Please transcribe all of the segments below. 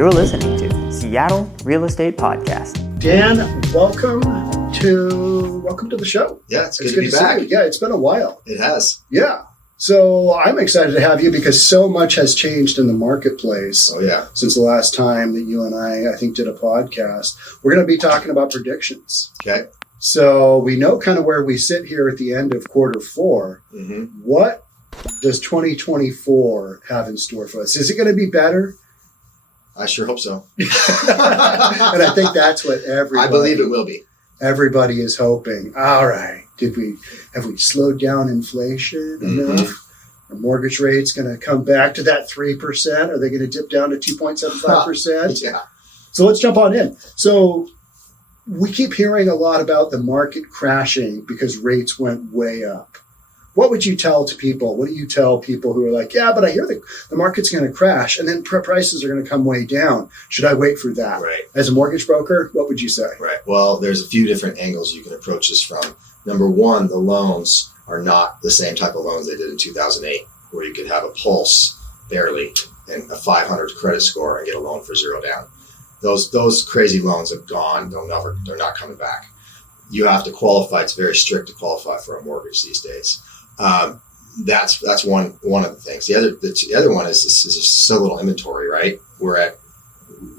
You're listening to Seattle Real Estate Podcast. Dan, welcome to the show. Yeah, it's good to be back. Yeah, it's been a while. It has. Yeah. So I'm excited to have you because so much has changed in the marketplace. Oh, yeah. Since the last time that you and I think, did a podcast. We're going to be talking about predictions. Okay. So we know kind of where we sit here at the end of quarter four. Mm-hmm. What does 2024 have in store for us? Is it going to be better? I sure hope so. And I think that's what I believe it will be. Everybody is hoping. All right. Have we slowed down inflation enough? Are mortgage rates going to come back to that 3%? Are they going to dip down to 2.75%? Yeah. So let's jump on in. So we keep hearing a lot about the market crashing because rates went way up. What would you tell to people? What do you tell people who are like, yeah, but I hear the market's going to crash and then prices are going to come way down. Should I wait for that? Right. As a mortgage broker, what would you say? Right. Well, there's a few different angles you can approach this from. Number one, the loans are not the same type of loans they did in 2008, where you could have a pulse barely and a 500 credit score and get a loan for $0 down. Those crazy loans have gone. They're not coming back. You have to qualify. It's very strict to qualify for a mortgage these days. That's one of the things. The other one is just so little inventory, right? We're at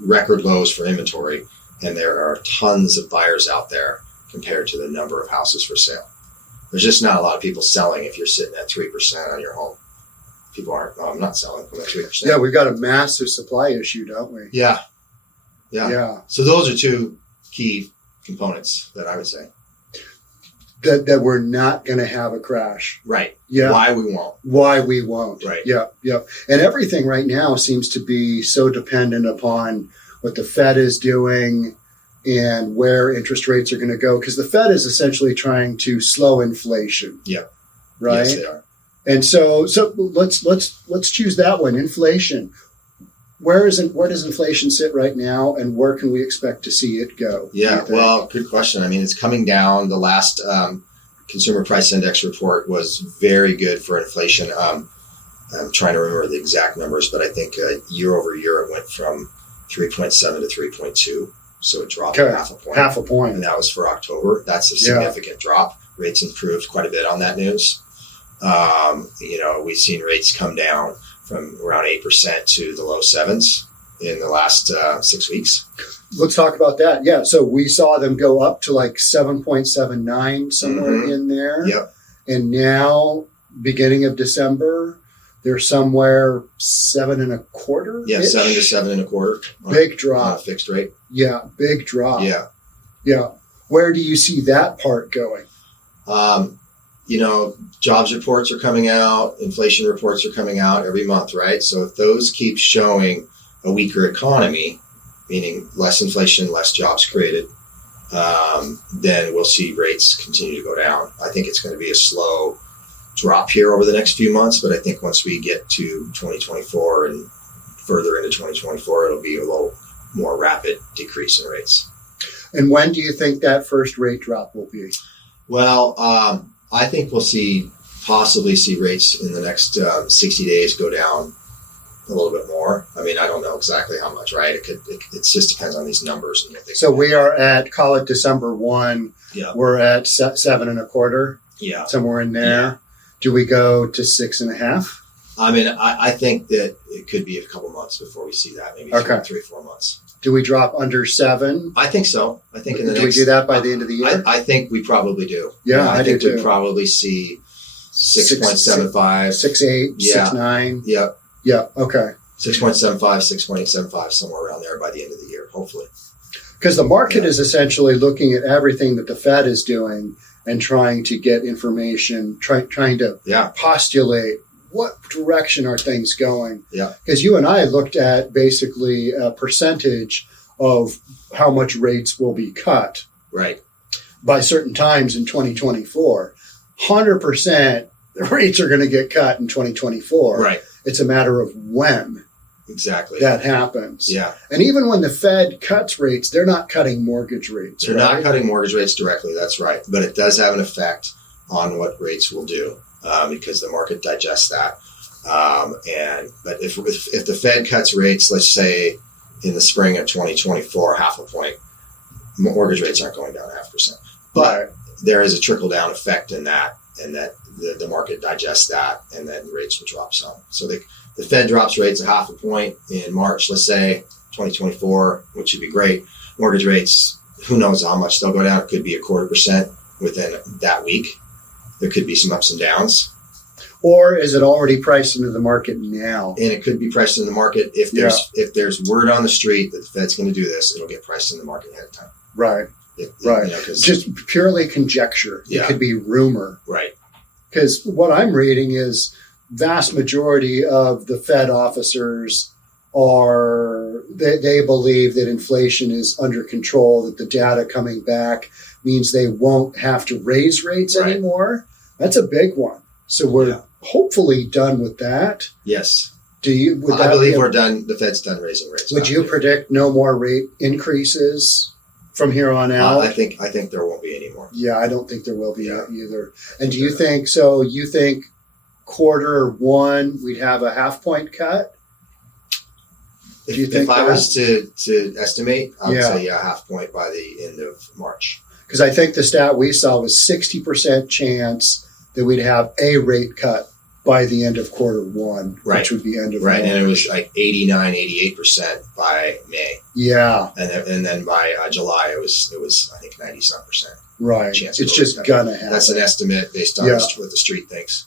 record lows for inventory, and there are tons of buyers out there compared to the number of houses for sale. There's just not a lot of people selling if you're sitting at 3% on your home. People aren't. I'm not selling at 3%. Yeah, we've got a massive supply issue, don't we? Yeah. So those are two key components that I would say. That we're not going to have a crash. Right. Yeah. Why we won't. Right. Right. Yeah. And everything right now seems to be so dependent upon what the Fed is doing and where interest rates are going to go. Because the Fed is essentially trying to slow inflation. Yeah. Right. Yes, they are. And so let's choose that one. Inflation. Where does inflation sit right now, and where can we expect to see it go? Yeah, well, good question. I mean, it's coming down. The last Consumer Price Index report was very good for inflation. I'm trying to remember the exact numbers, but I think year over year it went from 3.7 to 3.2. So it dropped half a point. Half a point. And that was for October. That's a significant drop. Rates improved quite a bit on that news. We've seen rates come down from around 8% to the low 7s in the last 6 weeks. Let's talk about that. Yeah, so we saw them go up to like 7.79 somewhere in there. Yep. And now, beginning of December, they're somewhere 7.25. Yeah, 7 to 7.25. Big drop. On a fixed rate. Yeah, big drop. Yeah. Where do you see that part going? Jobs reports are coming out, inflation reports are coming out every month, right? So if those keep showing a weaker economy, meaning less inflation, less jobs created, then we'll see rates continue to go down. I think it's going to be a slow drop here over the next few months, but I think once we get to 2024 and further into 2024, it'll be a little more rapid decrease in rates. And when do you think that first rate drop will be? Well, I think we'll possibly see rates in the next 60 days go down a little bit more. I mean, I don't know exactly how much, right? It just depends on these numbers. So we are at, call it December 1. Yeah. We're at 7.25. Yeah. Somewhere in there. Yeah. Do we go to 6.5? I mean, I think that it could be a couple months before we see that. Maybe 3 or 4 months. Do we drop under 7? I think so. I think do we do that by the end of the year? I think we probably do. Yeah, I think do we'd probably see 6.75, 6.8, 6.9. Yep. Yeah. Okay. 6.75, 6.875, somewhere around there by the end of the year, hopefully. Because the market is essentially looking at everything that the Fed is doing and trying to get information, trying to postulate what direction are things going. Yeah. Because you and I looked at basically a percentage of how much rates will be cut. Right. By certain times in 2024. 100% the rates are going to get cut in 2024. Right. It's a matter of when exactly that happens. Yeah. And even when the Fed cuts rates, they're not cutting mortgage rates. They're not cutting mortgage rates directly. That's right. But it does have an effect on what rates will do because the market digests that. But if the Fed cuts rates, let's say in the spring of 2024, 0.5 point, mortgage rates aren't going down 0.5%. But there is a trickle down effect in that, and that the market digests that, and then rates will drop some. So the Fed drops rates 0.5 point in March, let's say 2024, which would be great. Mortgage rates, who knows how much they'll go down. It could be 0.25% within that week. There could be some ups and downs. Or is it already priced into the market now? And it could be priced in the market. If there's word on the street that the Fed's going to do this, it'll get priced in the market ahead of time. Right. Right. Just purely conjecture. Yeah. It could be rumor. Right. Because what I'm reading is vast majority of the Fed officers they believe that inflation is under control, that the data coming back means they won't have to raise rates anymore. That's a big one. So we're hopefully done with that. Yes. I believe we're done. The Fed's done raising rates. Would you predict no more rate increases from here on out? I think there won't be any more. Yeah, I don't think there will be either. And do you think so? You think Q1 we'd have a 0.5 point cut? If I was to estimate, I would say 0.5 point by the end of March. Because I think the stat we saw was 60% chance that we'd have a rate cut by the end of Q1, which would be end of March. And it was like 89, 88% by May. Yeah. And then by July, it was I think 90-some%. Right. Chance it's just gonna happen. That's an estimate based on what the street thinks.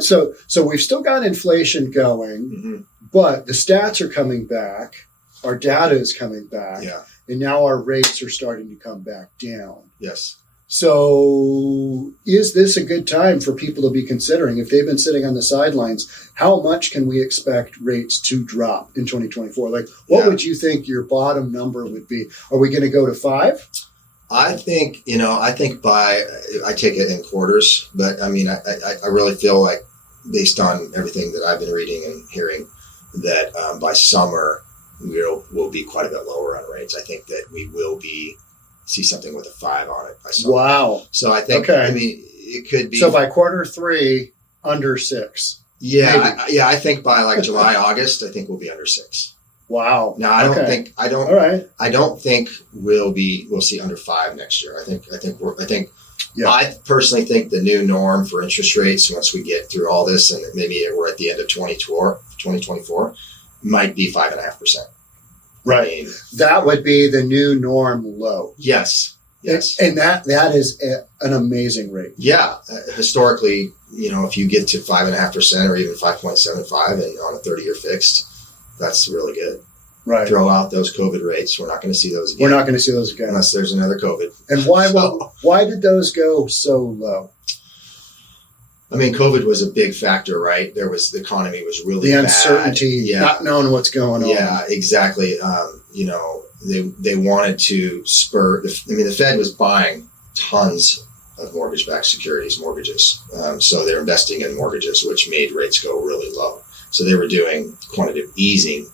So we've still got inflation going, but the stats are coming back. Our data is coming back. Yeah. And now our rates are starting to come back down. Yes. So is this a good time for people to be considering, if they've been sitting on the sidelines, how much can we expect rates to drop in 2024? Like, what would you think your bottom number would be? Are we going to go to 5? I think I take it in quarters, but I mean, I really feel like based on everything that I've been reading and hearing that by summer, we'll be quite a bit lower on rates. I think that we will see something with a 5 on it by summer. Wow. So I think, I mean, it could be. So by Q3, under 6. Yeah. I think by like July, August, I think we'll be under 6. Wow. Now I don't think we'll see under 5 next year. I personally think the new norm for interest rates, once we get through all this and maybe we're at the end of 2024, might be 5.5%. Right. I mean, that would be the new norm low. Yes. And that is an amazing rate. Yeah. Historically, if you get to 5.5% or even 5.75 and on a 30-year fixed, that's really good. Right. Throw out those COVID rates. We're not going to see those again. We're not going to see those again. Unless there's another COVID. And why did those go so low? I mean, COVID was a big factor, right? The economy was really the bad. Uncertainty, not knowing what's going on. Yeah, exactly. They wanted to spur. The Fed was buying tons of mortgage-backed securities, mortgages. So they're investing in mortgages, which made rates go really low. So they were doing quantitative easing.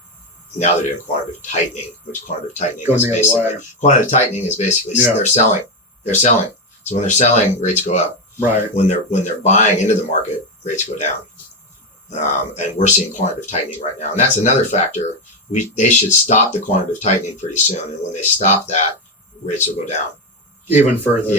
Now they're doing quantitative tightening, which quantitative tightening is basically they're selling. They're selling. So when they're selling, rates go up. Right. When they're buying into the market, rates go down. And we're seeing quantitative tightening right now. And that's another factor. They should stop the quantitative tightening pretty soon. And when they stop that, rates will go down. Even further.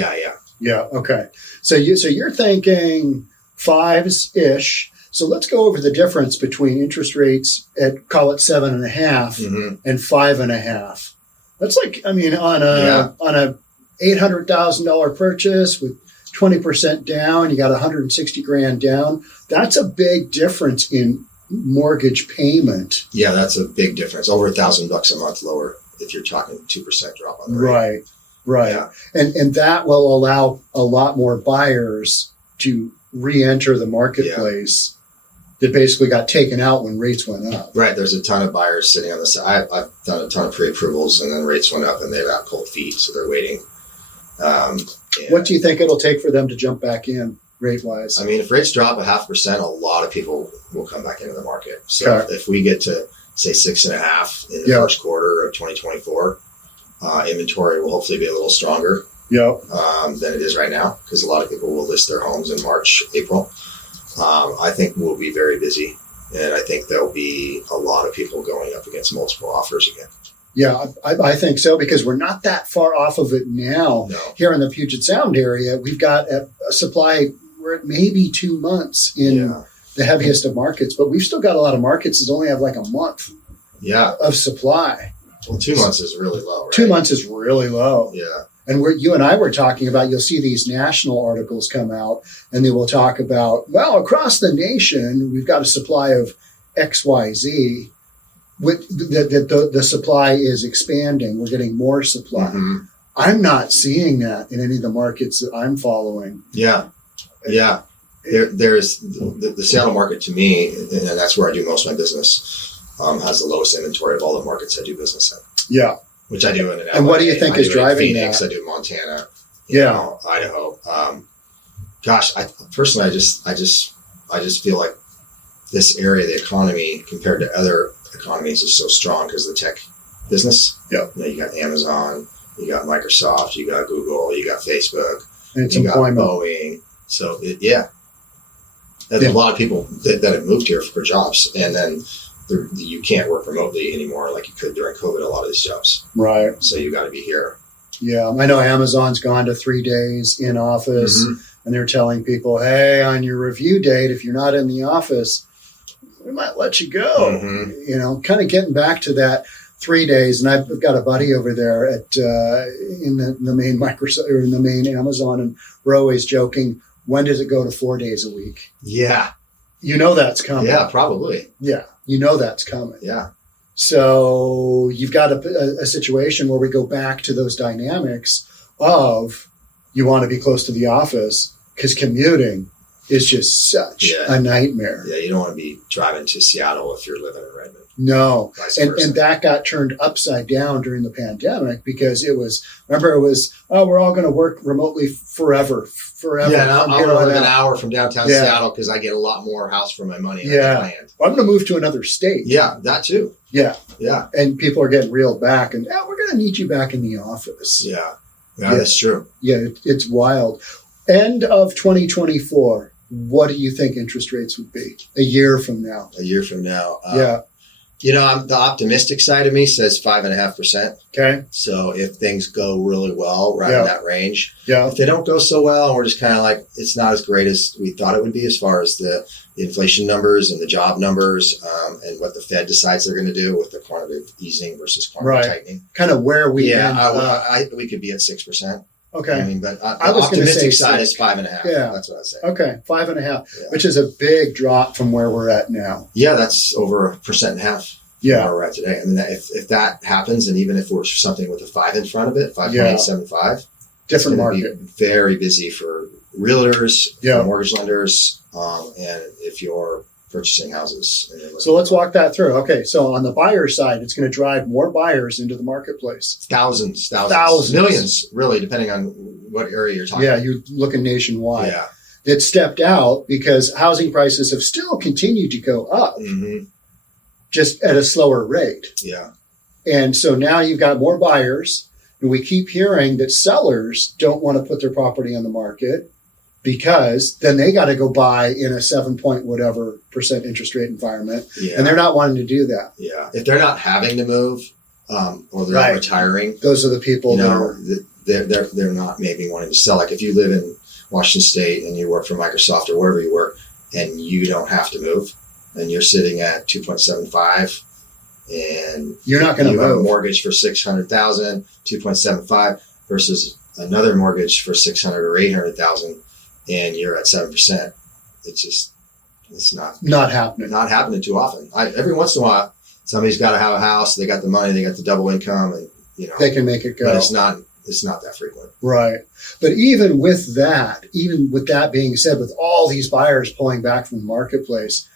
Yeah. Okay. So you're thinking 5s-ish. So let's go over the difference between interest rates at, call it 7.5 and 5.5. That's like, I mean, on a $800,000 purchase with 20% down, you got $160,000 down. That's a big difference in mortgage payment. Yeah, that's a big difference. Over $1,000 a month lower if you're talking 2% drop on the rate. Right. Yeah. And that will allow a lot more buyers to re-enter the marketplace that basically got taken out when rates went up. Right. There's a ton of buyers sitting on the side. I've done a ton of pre-approvals and then rates went up and they've got cold feet, so they're waiting. What do you think it'll take for them to jump back in rate-wise? I mean, if rates drop 0.5%, a lot of people will come back into the market. So if we get to, say, 6.5 in the first quarter of 2024, inventory will hopefully be a little stronger than it is right now because a lot of people will list their homes in March, April. I think we'll be very busy, and I think there'll be a lot of people going up against multiple offers again. Yeah, I think so, because we're not that far off of it now. No. Here in the Puget Sound area, we've got a supply, we're at maybe 2 months in the heaviest of markets, but we've still got a lot of markets that only have like a month of supply. Well, 2 months is really low, right? 2 months is really low. Yeah. And you and I were talking about, you'll see these national articles come out and they will talk about, well, across the nation, we've got a supply of XYZ. The supply is expanding. We're getting more supply. Mm-hmm. I'm not seeing that in any of the markets that I'm following. Yeah. Yeah. There's the Seattle market, to me, and that's where I do most of my business, has the lowest inventory of all the markets I do business in. Yeah. Which I do in LA. And what do you think is driving Phoenix, that? I do Montana, Idaho. I personally just feel like this area of the economy compared to other economies is so strong because of the tech business. Yeah. You got Amazon, you got Microsoft, you got Google, you got Facebook, and it's you employment. got Boeing. So there's a lot of people that have moved here for jobs, and then you can't work remotely anymore like you could during COVID, a lot of these jobs. Right. So you got to be here. Yeah. I know Amazon's gone to 3 days in office, and they're telling people, hey, on your review date, if you're not in the office, we might let you go. You know, kind of getting back to that 3 days. And I've got a buddy over there at in the main Microsoft, or in the main Amazon, and we're always joking, when does it go to 4 days a week? Yeah. You know that's coming. Yeah, probably. Yeah. You know that's coming. Yeah. So you've got a situation where we go back to those dynamics of you want to be close to the office because commuting is just such a nightmare. Yeah, you don't want to be driving to Seattle if you're living in Redmond. No. And that got turned upside down during the pandemic because it was, we're all going to work remotely forever. Yeah, I want to live an hour from downtown Seattle because I get a lot more house for my money. Well, I'm going to move to another state. Yeah, that too. Yeah. Yeah. And people are getting reeled back and we're going to need you back in the office. Yeah. Yeah, that's true. Yeah, it's wild. End of 2024, what do you think interest rates would be a year from now? A year from now. The optimistic side of me says 5.5%. Okay. So if things go really well, in that range. Yeah. If they don't go so well, and we're just kind of like, it's not as great as we thought it would be as far as the inflation numbers and the job numbers, and what the Fed decides they're going to do with the quantitative easing versus quantitative tightening. Kind of where we end we could be at 6%. Okay. I mean, but I was optimistic side is 5.5. Yeah. That's what I say. Okay. 5.5, which is a big drop from where we're at now. Yeah. That's over 1.5%. Yeah. Where we're at today. I mean, if that happens, and even if we're something with a 5 in front of it, 5.875, different market. Be very busy for realtors, for mortgage lenders, and if you're purchasing houses. So let's walk that through. Okay. So on the buyer side, it's going to drive more buyers into the marketplace. Thousands. Millions, really, depending on what area you're talking about. Yeah. You're looking nationwide. Yeah. It stepped out because housing prices have still continued to go up. Just at a slower rate. Yeah. And so now you've got more buyers, and we keep hearing that sellers don't want to put their property on the market because then they got to go buy in a 7% interest rate environment. Yeah. And they're not wanting to do that. Yeah. If they're not having to move, or they're not retiring, those are the people they're not maybe wanting to sell. Like if you live in Washington State and you work for Microsoft or wherever you work and you don't have to move, and you're sitting at 2.75, and you're not going to have a mortgage for $600,000, 2.75 versus another mortgage for $600,000 or $800,000, and you're at 7%. It's not happening. Not happening too often. Every once in a while, somebody's got to have a house. They got the money. They got the double income, and they can make it go. But it's not that frequent. Right. But even with that being said, with all these buyers pulling back from the marketplace,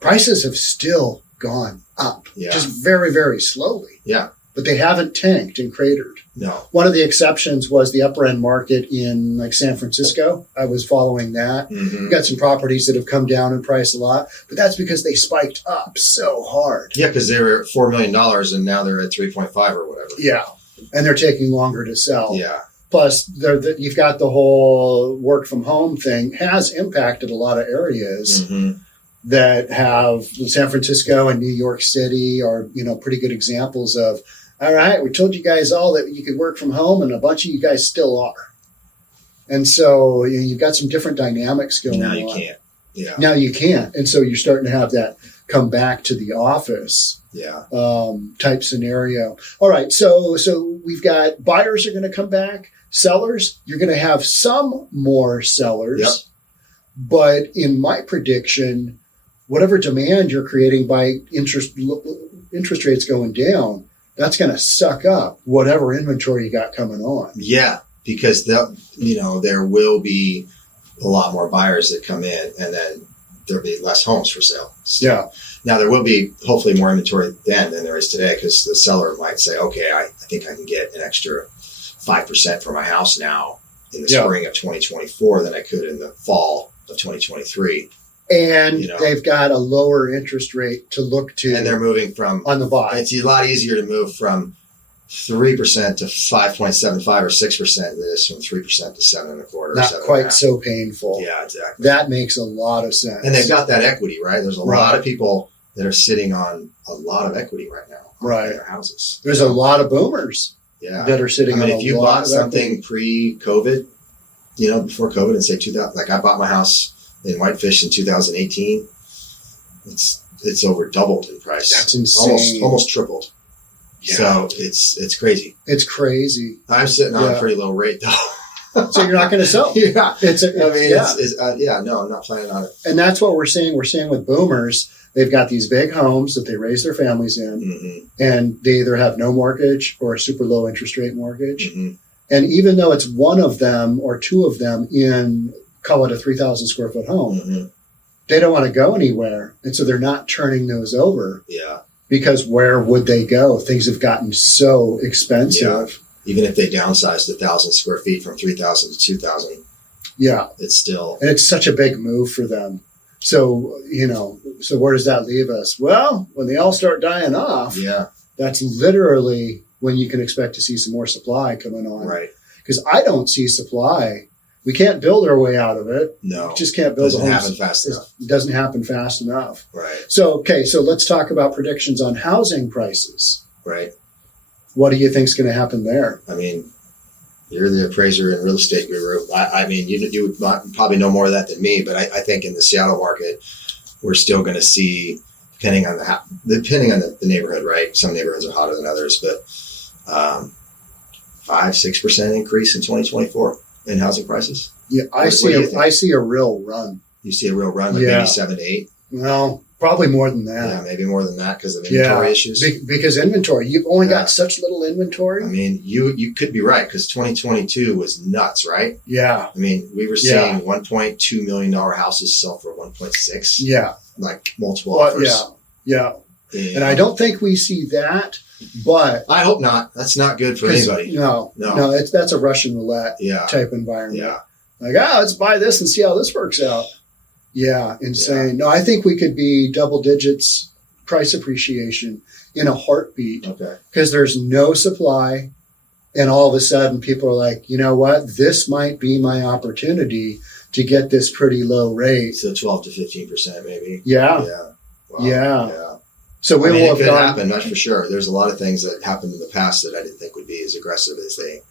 prices have still gone up, just very, very slowly. Yeah. But they haven't tanked and cratered. No. One of the exceptions was the upper end market in like San Francisco. I was following that. We've got some properties that have come down in price a lot, but that's because they spiked up so hard. Yeah, because they were at $4 million and now they're at 3.5 or whatever. Yeah. And they're taking longer to sell. Yeah. Plus, you've got the whole work from home thing has impacted a lot of areas. that have San Francisco and New York City are, pretty good examples of All right, we told you guys all that you could work from home, and a bunch of you guys still are. And so you've got some different dynamics going on. Now you can't. Yeah. Now you can't. And so you're starting to have that come back to the office type scenario. All right, so we've got buyers are going to come back. Sellers, you're going to have some more sellers. Yep. But in my prediction, whatever demand you're creating by interest rates going down, that's going to suck up whatever inventory you got coming on. Yeah, because there will be a lot more buyers that come in, and then there'll be less homes for sale. So, yeah. Now there will be hopefully more inventory then than there is today, because the seller might say, okay, I think I can get an extra 5% for my house now in the spring of 2024 than I could in the fall of 2023. And they've got a lower interest rate to look to. And they're moving from on the buy. It's a lot easier to move from 3% to 5.75 or 6% than it is from 3% to 7.25. Not quite so painful. Yeah, exactly. That makes a lot of sense. And they've got that equity, right? There's a lot of people that are sitting on a lot of equity right now in their houses. There's a lot of boomers that are sitting on a lot of equity. If you bought something pre-COVID, before COVID, and say 2000, like I bought my house in Whitefish in 2018, it's over doubled in price. That's insane. Almost tripled. Yeah. So it's crazy. It's crazy. I'm sitting on a pretty low rate though. So you're not going to sell. Yeah. I'm not planning on it. And that's what we're seeing. We're seeing with boomers, they've got these big homes that they raise their families in, and they either have no mortgage or a super low interest rate mortgage. Mm-hmm. And even though it's one of them or two of them in, call it a 3,000 square foot home, they don't want to go anywhere. And so they're not turning those over. Yeah. Because where would they go? Things have gotten so expensive. Yeah. Even if they downsized 1,000 square feet from 3,000 to 2,000. Yeah. It's still. And it's such a big move for them. So, so where does that leave us? Well, when they all start dying off, that's literally when you can expect to see some more supply coming on. Right. Because I don't see supply. We can't build our way out of it. No. We just can't build. It doesn't happen fast enough. It doesn't happen fast enough. Right. So let's talk about predictions on housing prices. Right. What do you think is going to happen there? I mean, you're the appraiser and real estate guru. I mean, you would probably know more of that than me, but I think in the Seattle market, we're still going to see, depending on the neighborhood, right? Some neighborhoods are hotter than others, but 5-6% increase in 2024 in housing prices. Yeah, I see a real run. You see a real run, like maybe 7 to 8. Well, probably more than that. Yeah, maybe more than that because of inventory issues. Because inventory, you've only got such little inventory. I mean, you could be right because 2022 was nuts, right? Yeah. I mean, we were seeing $1.2 million houses sell for 1.6. Yeah. Like multiple offers. Yeah. And I don't think we see that, but I hope not. That's not good for anybody. No. That's a Russian roulette type environment. Yeah. Like, let's buy this and see how this works out. Yeah, insane. Yeah. No, I think we could be double digits price appreciation in a heartbeat. Okay. Because there's no supply, and all of a sudden people are like, you know what? This might be my opportunity to get this pretty low rate. So 12 to 15% maybe. Yeah. Yeah. Wow. Yeah. So we will it have could happen, that's for sure. There's a lot of things that happened in the past that I didn't think would be as aggressive as they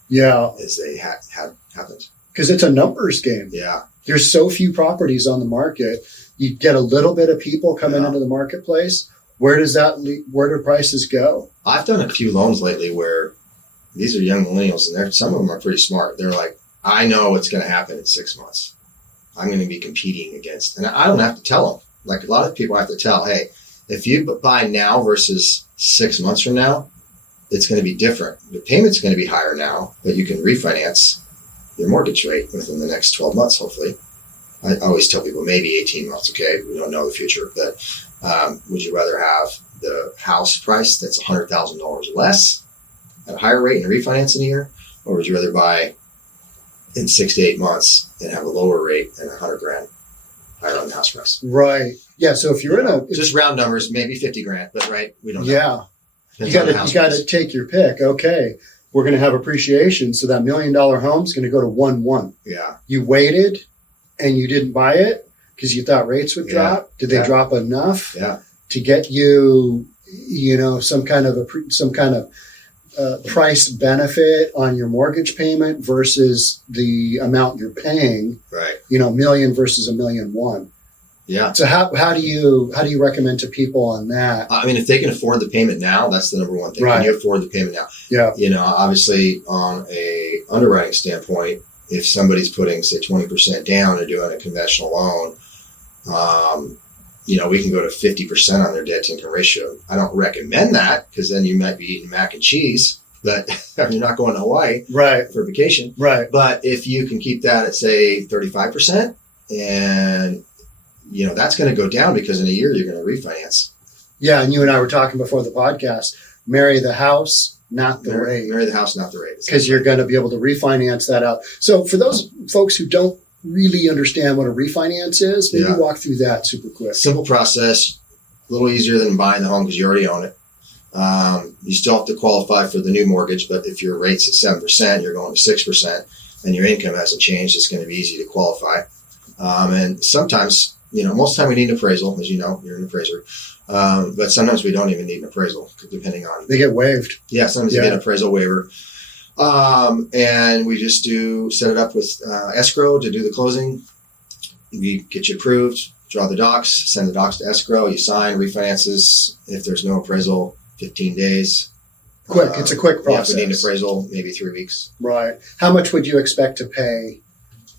had happened. Because it's a numbers game. Yeah. There's so few properties on the market. You get a little bit of people coming into the marketplace. Where do prices go? I've done a few loans lately where these are young millennials, and some of them are pretty smart. They're like, I know what's going to happen in 6 months. I'm going to be competing against, and I don't have to tell them. Like a lot of people have to tell, hey, if you buy now versus 6 months from now, it's going to be different. The payment's going to be higher now, but you can refinance your mortgage rate within the next 12 months, hopefully. I always tell people maybe 18 months, okay? We don't know the future, but would you rather have the house price that's $100,000 less at a higher rate and refinance in a year? Or would you rather buy in 6 to 8 months and have a lower rate and $100,000 higher on the house price? Right. Yeah. So if you're just round numbers, maybe $50,000, but right, we don't know. Yeah. You got to take your pick. Okay. We're going to have appreciation. So that $1 million home is going to go to 1.1. Yeah. You waited and you didn't buy it because you thought rates would drop. Did they drop enough to get you, some kind of price benefit on your mortgage payment versus the amount you're paying. Right. $1 million versus $1.1 million. Yeah. So how do you recommend to people on that? I mean, if they can afford the payment now, that's the number one thing. Right. Can you afford the payment now? Yeah. Obviously on a underwriting standpoint, if somebody's putting say 20% down and doing a conventional loan, we can go to 50% on their debt to income ratio. I don't recommend that because then you might be eating mac and cheese, but you're not going to Hawaii for vacation. Right. But if you can keep that at say 35% and that's going to go down because in a year you're going to refinance. Yeah, and you and I were talking before the podcast. Marry the house, not the rate. Marry the house, not the rate. Because you're going to be able to refinance that out. So for those folks who don't really understand what a refinance is, maybe walk through that super quick. Simple process, a little easier than buying the home because you already own it. You still have to qualify for the new mortgage, but if your rate's at 7%, you're going to 6%, and your income hasn't changed, it's going to be easy to qualify. And sometimes, most of the time we need an appraisal, as you know, you're an appraiser. But sometimes we don't even need an appraisal, depending on... They get waived. Yeah, sometimes you get an appraisal waiver. And we just set it up with escrow to do the closing. We get you approved, draw the docs, send the docs to escrow, you sign, refinances. If there's no appraisal, 15 days. Quick. It's a quick process. If we need an appraisal, maybe 3 weeks. Right. How much would you expect to pay,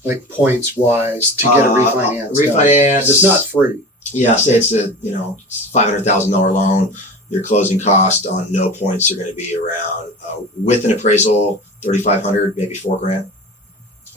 like points wise, to get a refinance? Refinance. It's not free. Yeah, say it's a $500,000 loan. Your closing cost on no points are going to be around with an appraisal $3,500, maybe $4,000.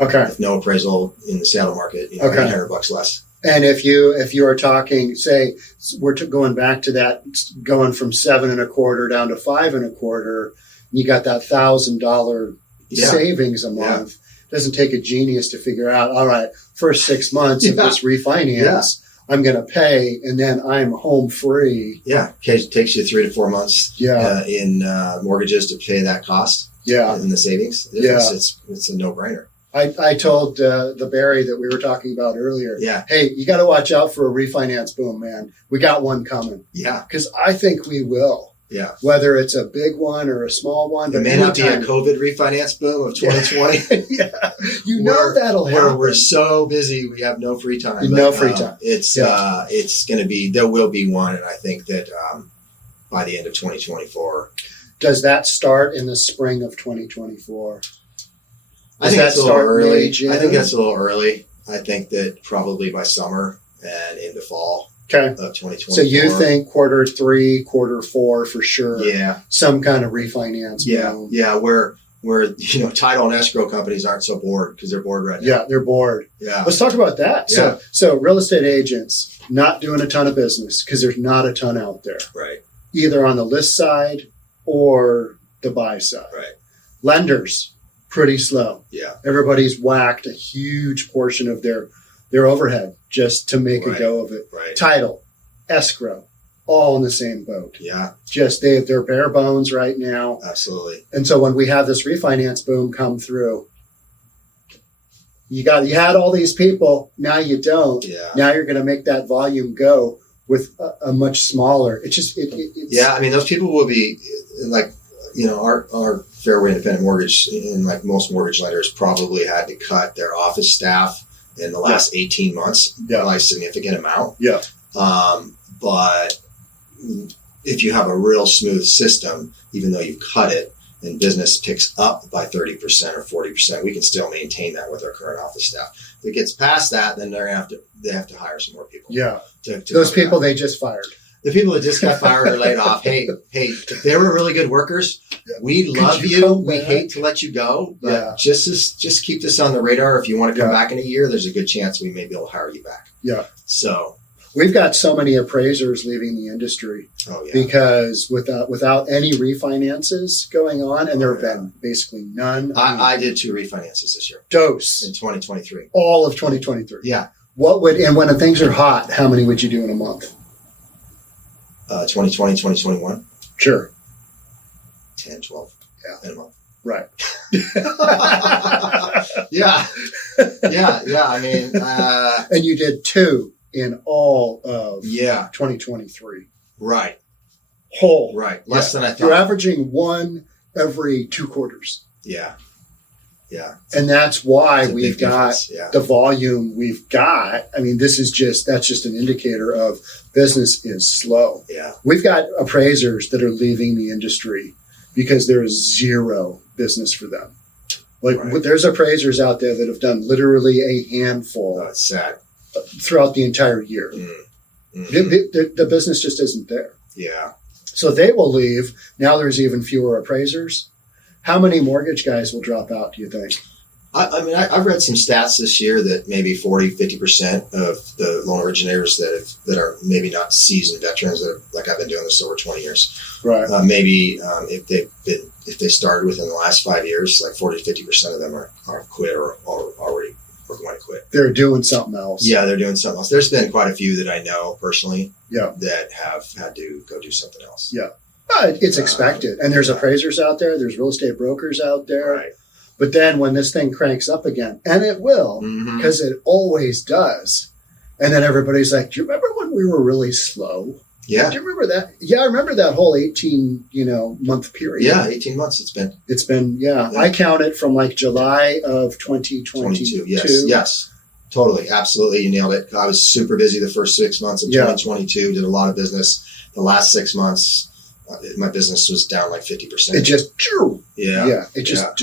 Okay. If no appraisal in the Seattle market, $800 less. And if you are talking, say we're going back to that, going from 7.25 down to 5.25, you got that $1,000 savings a month. Doesn't take a genius to figure out. All right, first 6 months of this refinance. I'm going to pay, and then I'm home free. Yeah. It takes you 3 to 4 months in mortgages to pay that cost in the savings. It's a no-brainer. I told the Barry that we were talking about earlier, hey, you got to watch out for a refinance boom, man. We got one coming. Yeah. Because I think we will. Yeah. Whether it's a big one or a small one. It may not be a COVID refinance boom of 2020. That'll happen. We're so busy, we have no free time. Free time. It's going to be, there will be one, and I think that by the end of 2024. Does that start in the spring of 2024? I think that's a little early. I think that's a little early. I think that probably by summer and into fall. Okay. Of 2024. So you think quarter 3, quarter 4 for sure? Yeah. Some kind of refinance. Yeah. Yeah. Where title and escrow companies aren't so bored because they're bored right now. Yeah, they're bored. Yeah. Let's talk about that. Yeah. So real estate agents not doing a ton of business because there's not a ton out there. Right. Either on the list side or the buy side. Right. Lenders, pretty slow. Yeah. Everybody's whacked a huge portion of their overhead just to make a go of it. Right. Title, escrow, all in the same boat. Yeah. Just they're bare bones right now. Absolutely. And so when we have this refinance boom come through, you had all these people, now you don't. Yeah. Now you're going to make that volume go with a much smaller. It's just yeah, I mean those people will be like, our Fairway independent mortgage, and like most mortgage lenders, probably had to cut their office staff in the last 18 months by a significant amount. Yeah. But if you have a real smooth system, even though you cut it and business picks up by 30% or 40%, we can still maintain that with our current office staff. If it gets past that, then they have to hire some more people. Yeah. Those people they just fired. The people that just got fired or laid off. Hey, they were really good workers. We love you. We hate to let you go, but just keep this on the radar. If you want to come back in a year, there's a good chance we may be able to hire you back. Yeah. So we've got so many appraisers leaving the industry because without any refinances going on, and there have been basically none. I did 2 refinances this year. Dose in 2023. All of 2023. Yeah. And when things are hot, how many would you do in a month? 2020, 2021. Sure. 10, 12 in a month. Right. Yeah. I mean, and you did 2 in all of 2023. Right. Whole. Right. Less than I thought. You're averaging 1 every 2 quarters. Yeah. Yeah. And that's why It's a we've big got difference. Yeah. the volume we've got. I mean, that's just an indicator of business is slow. Yeah. We've got appraisers that are leaving the industry because there is zero business for them. Like Right. there's appraisers out there that have done literally a handful Oh, it's sad. throughout the entire year. Mm-hmm. The business just isn't there. Yeah. So they will leave. Now there's even fewer appraisers. How many mortgage guys will drop out, do you think? I mean, I've read some stats this year that maybe 50% of the loan originators that are maybe not seasoned veterans, that are, like I've been doing this over 20 years. Right. Maybe if they started within the last 5 years, like 40-50% of them are quit or already are going to quit. They're doing something else. Yeah, they're doing something else. There's been quite a few that I know personally. Yeah. That have had to go do something else. Yeah. It's expected. And there's appraisers out there. There's real estate brokers out there. Right. But then when this thing cranks up again, and it will, because it always does, and then everybody's like, do you remember when we were really slow? Yeah. Do you remember that? Yeah, I remember that whole 18, month period. Yeah, 18 months it's been. It's been, I count it from like July of 2022. Yes. Totally. Absolutely. You nailed it. I was super busy the first 6 months of 2022, did a lot of business. The last 6 months, my business was down like 50%. It just,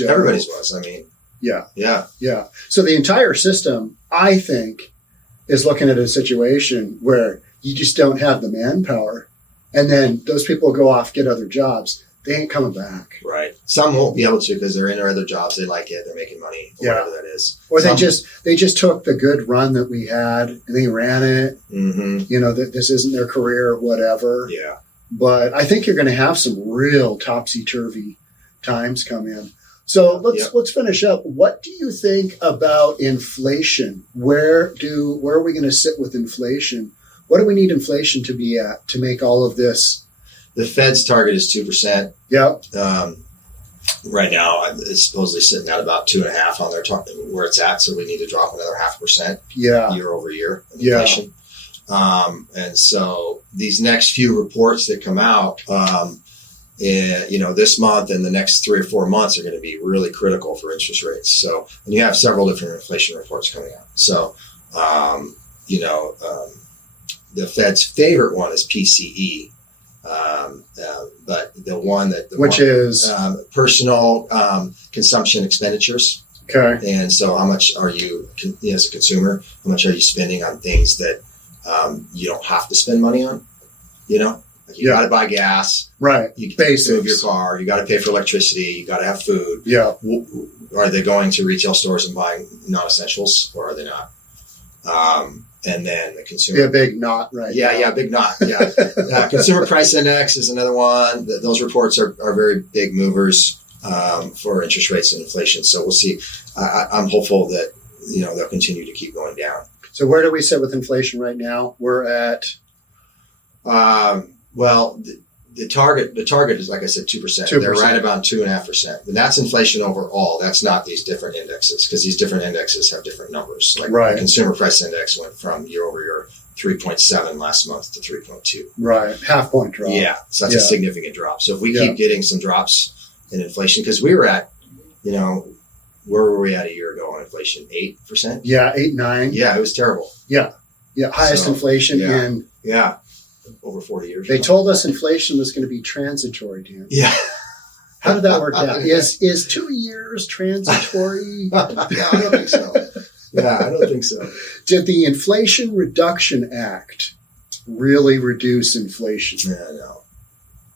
everybody's was. I mean, yeah. So the entire system, I think, is looking at a situation where you just don't have the manpower, and then those people go off, get other jobs. They ain't coming back. Right. Some won't be able to because they're in their other jobs. They like it. They're making money. Whatever that is. Or they just took the good run that we had and they ran it. Mm-hmm. That this isn't their career or whatever. Yeah. But I think you're going to have some real topsy-turvy times come in. So let's finish up. What do you think about inflation? Where are we going to sit with inflation? What do we need inflation to be at to make all of this? The Fed's target is 2%. Yep. Right now, it's supposedly sitting at about 2.5 on their where it's at. So we need to drop another 0.5% year over year in inflation. And so these next few reports that come out, this month and the next 3 or 4 months are going to be really critical for interest rates. So, and you have several different inflation reports coming out. So, the Fed's favorite one is PCE. But the one is personal consumption expenditures. Okay. And so how much are you, as a consumer, how much are you spending on things that you don't have to spend money on? Like you got to buy gas. Right. You Basics. move your car. You got to pay for electricity. You got to have food. Yeah. Are they going to retail stores and buying non-essentials, or are they not? And then the consumer. Yeah, big not, right? Yeah, big not. Yeah. Consumer price index is another one. Those reports are very big movers for interest rates and inflation. So we'll see. I'm hopeful that they'll continue to keep going down. So where do we sit with inflation right now? We're at. The target is, like I said, 2%. They're right about 2.5%. And that's inflation overall. That's not these different indexes, because these different indexes have different numbers. Like the consumer price index went from year over year 3.7 last month to 3.2. Right. Half point drop. Yeah. So that's a significant drop. So if we keep getting some drops in inflation, because we were at, where were we at a year ago on inflation? 8%? Yeah, 8, 9. Yeah, it was terrible. Yeah. Yeah. Highest inflation in. Yeah. Over 40 years. They told us inflation was going to be transitory, Dan. Yeah. How did that work out? Is 2 years transitory? I don't think so. I don't think so. Did the Inflation Reduction Act really reduce inflation? Yeah,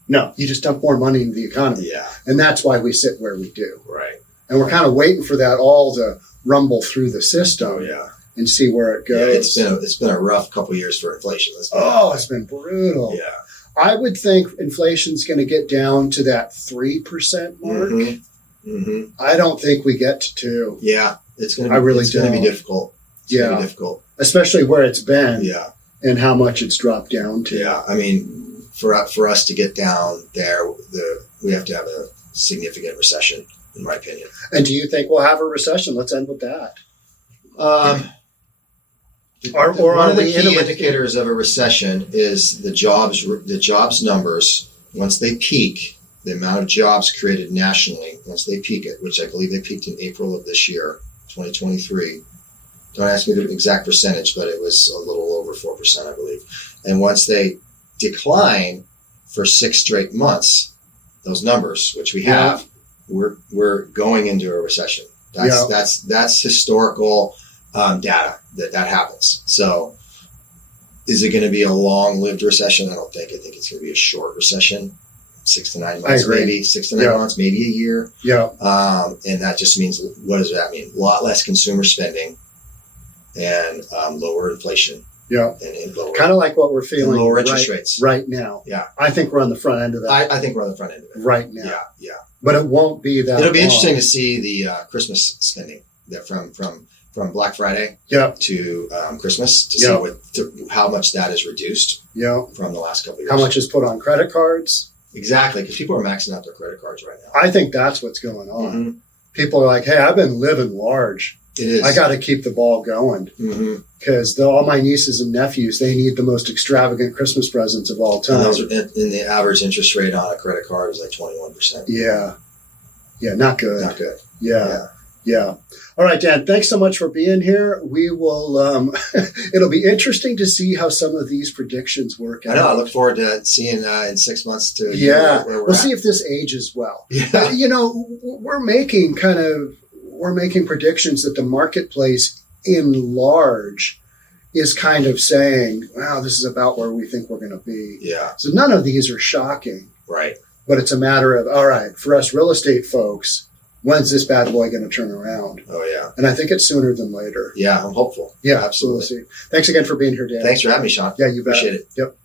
No, you just dump more money into the economy. Yeah. And that's why we sit where we do. Right. And we're kind of waiting for that all to rumble through the system. Oh, yeah. And see where it goes. Yeah, it's been a rough couple of years for inflation. It's been brutal. Yeah. I would think inflation's going to get down to that 3% mark. Mm-hmm. I don't think we get to 2. Yeah, it's going to. I really it's going to be difficult. It's going to be difficult, especially where it's been. Yeah. And how much it's dropped down to. Yeah, I mean, for us to get down there, we have to have a significant recession, in my opinion. And do you think we'll have a recession? Let's end with that. One of the key indicators of a recession is the jobs numbers. Once they peak, the amount of jobs created nationally once they peak it, which I believe they peaked in April of this year, 2023. Don't ask me the exact percentage, but it was a little over 4%, I believe. And once they decline for 6 straight months, those numbers, which we have, we're going into a recession. That's historical data that happens. So is it going to be a long-lived recession? I don't think. I think it's going to be a short recession, 6 to 9 months, maybe 6 to 9 months, maybe a year. Yeah. And that just means, what does that mean? A lot less consumer spending and lower inflation. Yeah. And lower, kind of like what we're feeling lower interest rates right now. Yeah. I think we're on the front end of that. I think we're on the front end of it. Right now. Yeah. Yeah. But it won't be that It'll be long. interesting to see the Christmas spending that from Black Friday to Christmas to see how much that is reduced from the last couple of years. How much is put on credit cards? Exactly, because people are maxing out their credit cards right now. I think that's what's going on. Mm-hmm. People are like, hey, I've been living large. It is. I got to keep the ball going because all my nieces and nephews, they need the most extravagant Christmas presents of all time. And the average interest rate on a credit card is like 21%. Yeah. Yeah, not good. Not good. Yeah. All right, Dan, thanks so much for being here. We will, it'll be interesting to see how some of these predictions work out. I know. I look forward to seeing in 6 months to where we're we'll at. see if this ages well. Yeah. We're making predictions that the marketplace in large is kind of saying, wow, this is about where we think we're going to be. Yeah. So none of these are shocking. Right. But it's a matter of, all right, for us real estate folks, when's this bad boy going to turn around? Oh, yeah. And I think it's sooner than later. Yeah, I'm hopeful. Yeah, absolutely. Thanks again for being here, Dan. Thanks for having me, Sean. Yeah, you bet. Appreciate it. Yep.